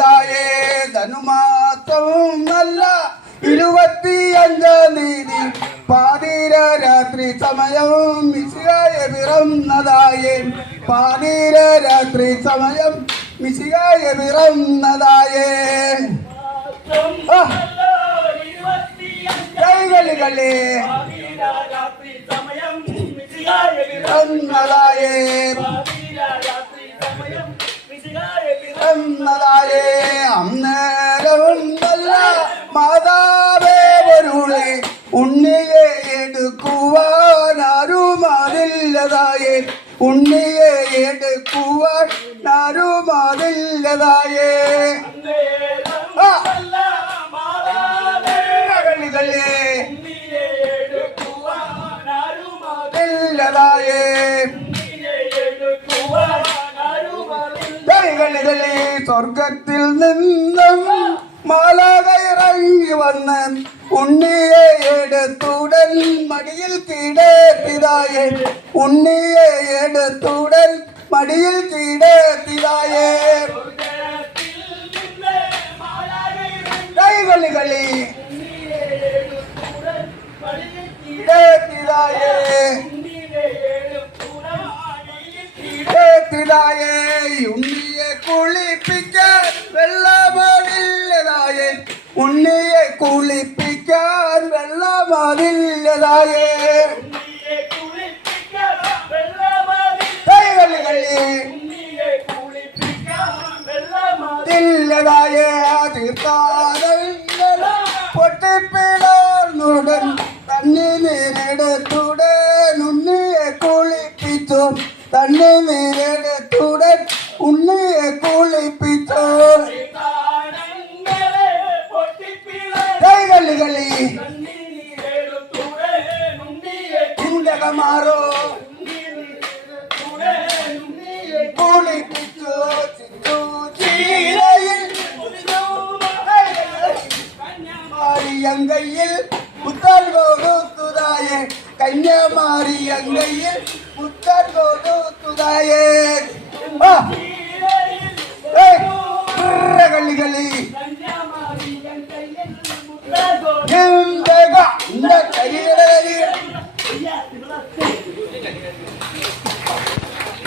തായേ ധനുമാസവും അല്ല 25-ാം തീയതി പാതിര രാത്രി സമയം മിശിഹായ പിറന്നതായേ പാതിര രാത്രി സമയം മിശിഹായ പിറന്നതായേ കൈകളികളെ പിറന്നതായേ പിറന്നതായേ അന്നേരവും നല്ല മാതാവേ വരുളെ ഉണ്ണിയെ എടുക്കുവാൻ ആരും അതില്ലതായേ ഉണ്ണിയെ എടുക്കുവാൻ ആരും അതില്ലതായേ സ്വർഗത്തിൽ നിന്നും മാലാഖ ഇറങ്ങി വന്ന് ഉണ്ണിയെ എടുത്തുടൻ മടിയിൽ കിടത്തിതായേ ഉണ്ണിയെ എടുത്തുടൻ മടിയിൽ കിടത്തിതായേ കൈകളികളി കിടത്തിതായേ കിടത്തിതായേ ഉണ്ണിയെ കുളിപ്പിക്കാൻ വെള്ളമാതില്ലതായേ ഉണ്ണിയെ കുളിപ്പിക്കാൻ വെള്ളമാതില്ലതായേ ില്ലതായേ തീർത്ഥാടന പൊട്ടിപ്പിളർന്നുടൻ തണ്ണീരെടുത്തുടൻ ഉണ്ണിയെ കുളിപ്പിച്ചു തണ്ണീരെടുത്തുടൻ ഉണ്ണിയെ കുളിപ്പിച്ചു കൈകളികളി ചിന്തകമാറോ കുളിപ്പിച്ചു കന്യാമാരിയങ്കയിൽ പുത്താൻ കൊടുത്തുതായേ കന്യാമാരിയങ്കയിൽ പുത്താൻ കൊടുത്തുതായേ